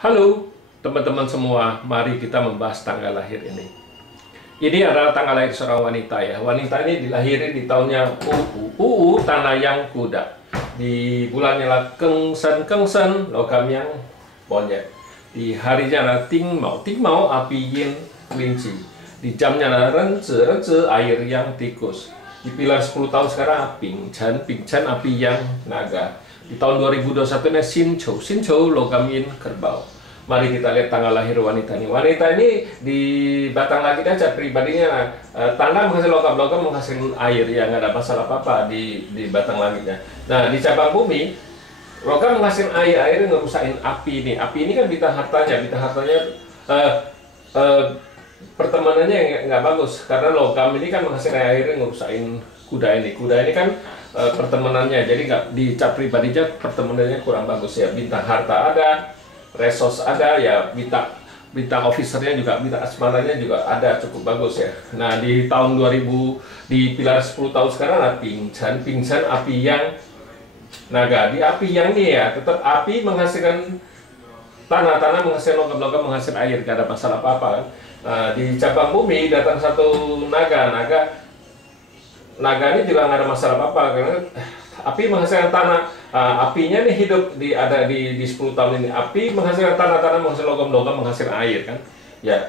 Halo teman-teman semua, mari kita membahas tanggal lahir ini. Ini adalah tanggal lahir seorang wanita ya. Wanita ini dilahirkan di tahunnya Tanah Yang Kuda. Di bulannya lah Kengsen, logam yang monyet. Di harinya lah Ting Mau, api yin kelinci. Di jamnya lah Rence, air yang tikus. Di pilar 10 tahun sekarang Ping Chan, api yang naga. Di tahun 2021 ini Sin Chou, logam yin kerbau. Mari kita lihat tanggal lahir wanita ini. Wanita ini di batang langitnya cat pribadinya tanah menghasil logam menghasilkan air, yang nggak ada masalah apa-apa di batang langitnya. Nah di cabang bumi logam menghasilkan air ngerusakin api ini. Api ini kan bintang hartanya pertemanannya nggak bagus karena logam ini kan menghasilkan air ngerusakin kuda ini. Kuda ini kan pertemanannya jadi nggak di cap pribadinya pertemanannya kurang bagus ya. Bintang harta ada, resos ada ya, bintang officernya juga, bintang asmaranya juga ada, cukup bagus ya. Nah di tahun 2000 di pilar 10 tahun sekarang ada Ping Chan, api yang naga. Di api yang ini ya tetap api menghasilkan tanah menghasilkan logam menghasilkan air, gak ada masalah apa-apa kan. Nah, di cabang bumi datang satu naga ini juga nggak ada masalah apa-apa karena api menghasilkan tanah. Apinya nih hidup ada di 10 tahun ini. Api menghasilkan tanah menghasilkan logam menghasilkan air kan. Ya,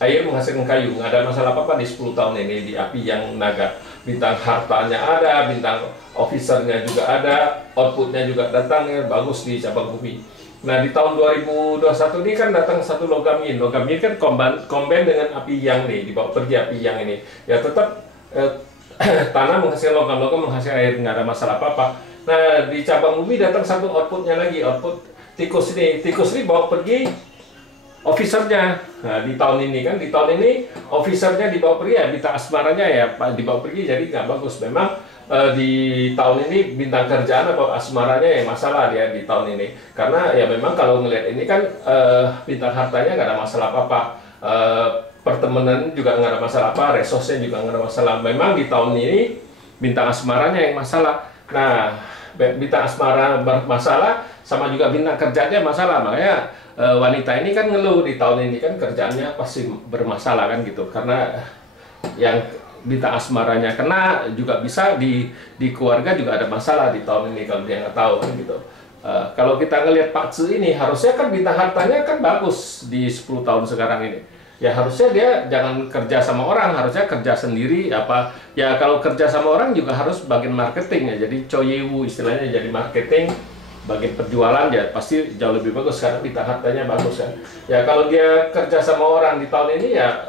air menghasilkan kayu, nggak ada masalah apa-apa di 10 tahun ini di api yang naga. Bintang hartanya ada, bintang officernya juga ada, outputnya juga datang ya, bagus di cabang bumi. Nah di tahun 2021 ini kan datang satu logam yin. Logam yin kan combine dengan api yang nih, dibawa pergi api yang ini. Ya tetap tanah menghasilkan logam menghasilkan air, nggak ada masalah apa-apa. Nah di cabang bumi datang satu outputnya lagi, output tikus ini bawa pergi officernya. Nah di tahun ini officernya dibawa pergi ya, bintang asmaranya ya dibawa pergi, jadi nggak bagus memang. Di tahun ini bintang kerjaan atau asmaranya yang masalah dia di tahun ini karena ya memang kalau ngelihat ini kan bintang hartanya nggak ada masalah apa-apa. Pertemanan juga nggak ada masalah apa, resosnya juga nggak ada masalah. Memang di tahun ini bintang asmaranya yang masalah. Nah, bintang asmara bermasalah sama juga bintang kerjanya masalah. Makanya wanita ini kan ngeluh di tahun ini kan kerjaannya pasti bermasalah kan gitu. Karena yang bintang asmaranya kena juga bisa di keluarga juga ada masalah di tahun ini kalau dia nggak tahu kan gitu. Kalau kita ngelihat Pak Tzu ini harusnya kan bintang hartanya kan bagus di 10 tahun sekarang ini. Ya harusnya dia jangan kerja sama orang, harusnya kerja sendiri apa. Ya kalau kerja sama orang juga harus bagian marketing ya. Jadi coyewu istilahnya jadi marketing, bagian penjualan ya pasti jauh lebih bagus karena bintang hartanya bagus kan. Ya kalau dia kerja sama orang di tahun ini ya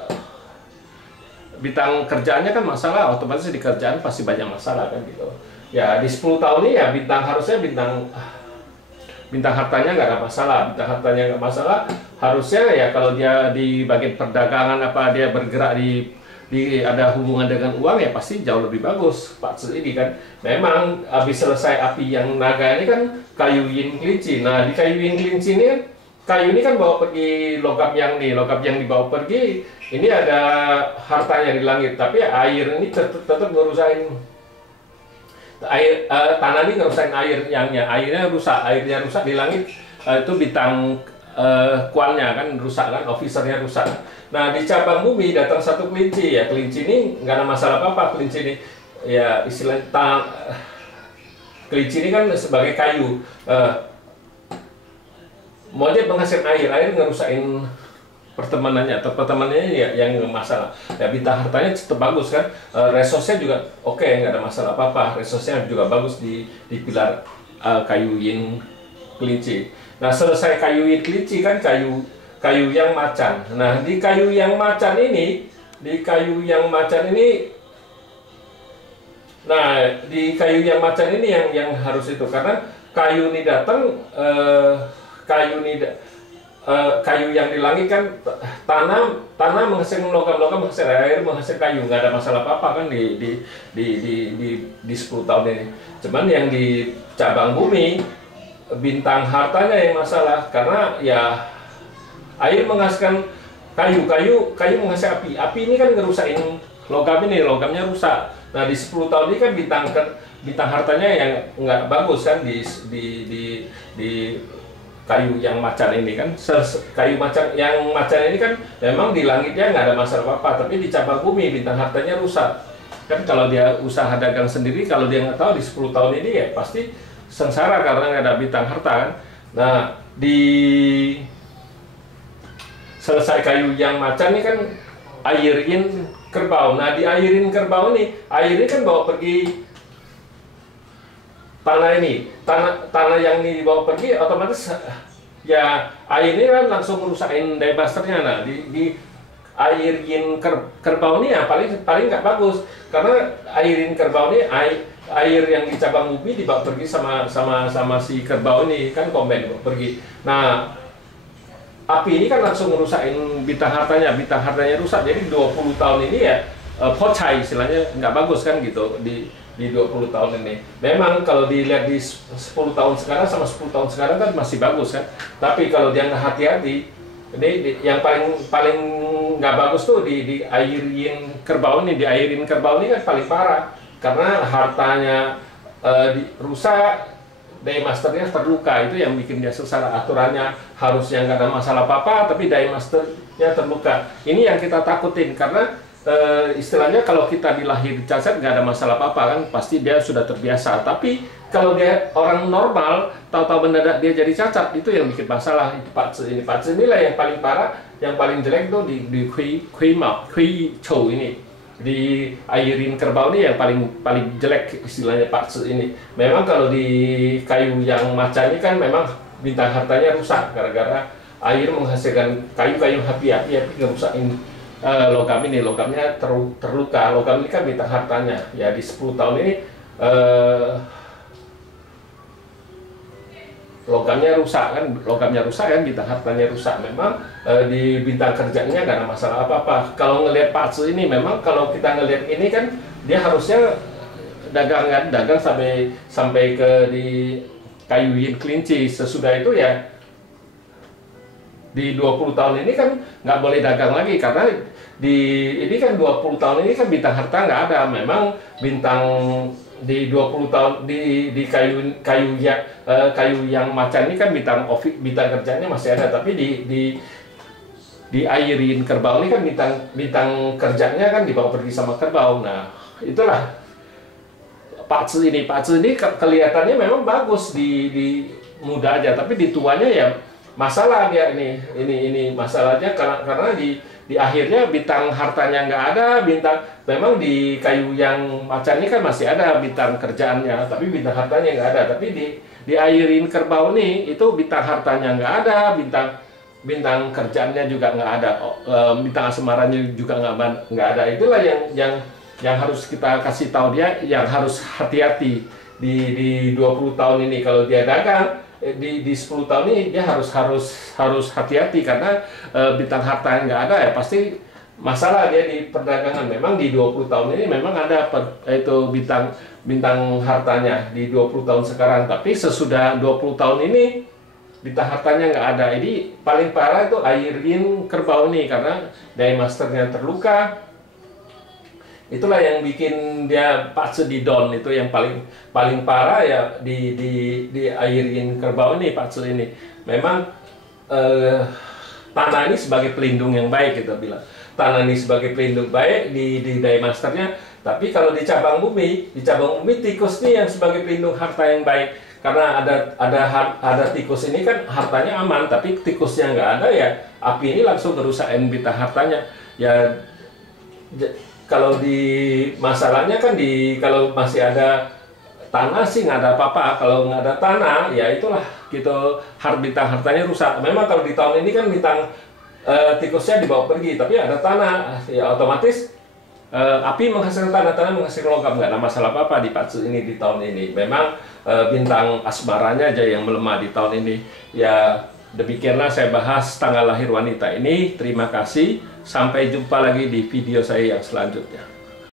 bintang kerjaannya kan masalah, otomatis di kerjaan pasti banyak masalah kan gitu. Ya di 10 tahun ini ya harusnya bintang hartanya nggak ada masalah, harusnya ya kalau dia di bagian perdagangan apa dia bergerak di ada hubungan dengan uang ya pasti jauh lebih bagus Pak Tzu ini kan. Memang habis selesai api yang naga ini kan kayu yin kelinci. Nah di kayu yin kelinci ini kan kayu ini kan bawa pergi logam yang dibawa pergi ini ada hartanya di langit, tapi air ini tetap ngerusain air, tanah ini ngerusain airnya rusak di langit. Itu bintang kuannya kan rusak kan, officernya rusak. Nah di cabang bumi datang satu kelinci ya, kelinci ini nggak ada masalah apa-apa. Kelinci ini ya istilah kelinci ini kan sebagai kayu, monyet menghasilkan air ngerusain pertemanannya ya, yang masalah. Ya bintang hartanya tetap bagus kan, resosnya juga oke, nggak ada masalah apa-apa. Resosnya juga bagus di pilar kayu yin kelinci. Nah selesai kayu yin kelinci kan kayu yang macan. Nah di kayu yang macan ini yang harus itu karena kayu ini datang kayu yang di langit kan tanah menghasilkan logam menghasilkan air menghasilkan kayu, nggak ada masalah apa-apa kan di 10 tahun ini. Cuman yang di cabang bumi bintang hartanya yang masalah karena ya air menghasilkan kayu menghasilkan api ini kan ngerusakin logamnya rusak. Nah di 10 tahun ini kan bintang hartanya yang nggak bagus kan di kayu yang macan ini kan, kayu macan yang macan ini kan memang di langitnya nggak ada masalah apa-apa, tapi di cabang bumi bintang hartanya rusak. Kan kalau dia usaha dagang sendiri, kalau dia nggak tahu di 10 tahun ini ya pasti sengsara karena nggak ada bintang harta kan. Nah, di selesai kayu yang macan ini kan airin kerbau. Nah, di airin kerbau ini, air ini kan bawa pergi tanah ini, tanah yang dibawa pergi otomatis ya air ini kan langsung merusakin diemasternya. Nah, di airin kerbau ini ya paling nggak bagus, karena airin kerbau ini air yang di cabang bumi dibawa pergi sama si kerbau ini kan komben dibawa pergi. Nah, api ini kan langsung merusakin bintang hartanya rusak. Jadi 20 tahun ini ya pocai istilahnya, nggak bagus kan gitu di 20 tahun ini. Memang kalau dilihat di 10 tahun sekarang sama 10 tahun sekarang kan masih bagus kan. Tapi kalau dia nggak hati-hati, ini yang paling nggak bagus tuh di airin kerbau ini. Di airin kerbau ini kan paling parah karena hartanya rusak, diemasternya terluka. Itu yang bikin dia sengsara. Aturannya harusnya nggak ada masalah apa-apa, tapi diemasternya terluka. Ini yang kita takutin karena istilahnya kalau kita dilahir cacat nggak ada masalah apa-apa kan, pasti dia sudah terbiasa. Tapi kalau dia orang normal, tahu-tahu mendadak dia jadi cacat, itu yang bikin masalah. Itu patse inilah yang paling parah, yang paling jelek tuh di kui chow ini, di airin kerbau ini yang paling jelek istilahnya patse ini. Memang kalau di kayu yang macan ini kan memang bintang hartanya rusak gara-gara air menghasilkan kayu-kayu api ngerusakin logam ini. Logamnya terluka. Logam ini kan bintang hartanya ya. Di 10 tahun ini logamnya rusak kan, bintang hartanya rusak. Memang di bintang kerjanya gak ada masalah apa-apa. Kalau ngelihat patse ini, memang kalau kita ngelihat ini kan dia harusnya dagang sampai ke di kayu yin kelinci. Sesudah itu ya di 20 tahun ini kan nggak boleh dagang lagi, karena ini kan 20 tahun ini kan bintang harta nggak ada. Memang bintang di 20 tahun di kayu yang macan ini kan bintang kerjanya masih ada, tapi di airin kerbau ini kan bintang kerjanya kan dibawa pergi sama kerbau. Nah, itulah patse ini kelihatannya memang bagus di muda aja, tapi di tuanya ya masalah dia ini masalahnya karena di akhirnya bintang hartanya nggak ada. Memang di kayu yang macan ini kan masih ada bintang kerjaannya, tapi bintang hartanya nggak ada. Tapi di airin kerbau ini itu bintang hartanya nggak ada, bintang kerjaannya juga nggak ada, bintang asmaranya juga nggak ada. Itulah yang harus kita kasih tahu dia, yang harus hati-hati di 20 tahun ini. Kalau dia dagang di 10 tahun ini dia harus hati-hati, karena bintang harta nggak ada ya pasti masalah dia di perdagangan. Memang di 20 tahun ini memang ada itu bintang hartanya di 20 tahun sekarang, tapi sesudah 20 tahun ini bintang hartanya nggak ada. Ini paling parah itu airin kerbau ini, karena diemasternya terluka. Itulah yang bikin dia patse di down. Itu yang paling parah ya di airin kerbau ini, patse ini. Memang tanah ini sebagai pelindung yang baik, kita bilang. Tanah ini sebagai pelindung baik di diemasternya. Tapi kalau di cabang bumi tikus ini yang sebagai pelindung harta yang baik. Karena ada tikus ini kan hartanya aman, tapi tikusnya nggak ada ya api ini langsung ngerusakin bintang hartanya. Ya kalau di masalahnya kan kalau masih ada tanah sih nggak ada apa-apa. Kalau nggak ada tanah ya itulah gitu, bintang hartanya rusak. Memang kalau di tahun ini kan bintang tikusnya dibawa pergi, tapi ada tanah ya otomatis api menghasilkan tanah menghasilkan logam, nggak ada masalah apa-apa di patse ini di tahun ini. Memang bintang asmaranya aja yang melemah di tahun ini. Ya demikianlah saya bahas tanggal lahir wanita ini. Terima kasih. Sampai jumpa lagi di video saya yang selanjutnya.